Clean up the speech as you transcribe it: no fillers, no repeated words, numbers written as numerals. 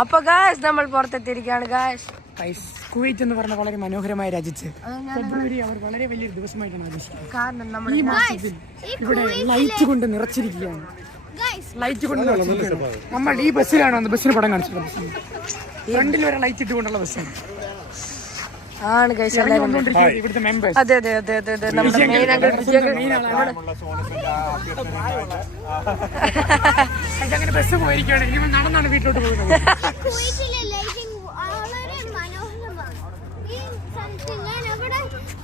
അപ്പൊ ഗായ്സ് നമ്മൾ പുറത്തെത്തിയിരിക്കുകയാണ് guys. Kuwait എന്ന് പറഞ്ഞ വളരെ മനോഹരമായ രാജ്യത്ത് ഫെബ്രുവരി അവർ വളരെ വലിയൊരു ദിവസമായിട്ടാണ് ആഘോഷിക്കുന്നത്. കാരണം ഈ മാസത്തിൽ ഇവിടെ ലൈറ്റ് കൊണ്ട് നിറച്ചിരിക്കുകയാണ്. ലൈറ്റ് കൊണ്ട് നിറച്ചിരിക്കുകയാണ്. നമ്മൾ ഈ ബസ്സിലാണ് വന്നത്. ബസ്സിന് പടം കാണിച്ചിട്ടുള്ള ബസ്സാണ്. ഫ്രണ്ടിൽ വരെ ലൈറ്റ് ഇട്ടുകൊണ്ടുള്ള ബസ്സാണ്. ആണ് ഗൈസ് എല്ലാവരും ഇവിടുത്തെ മെമ്പേഴ്സ്. അതെ അതെ അതെ അതെ അതെ നമ്മുടെ മെയിൻ അങ്ങനെ ബസ് പോയിരിക്കുകയാണ്. ഇനി നടന്നാണ് വീട്ടിലോട്ട് പോകുന്നത്.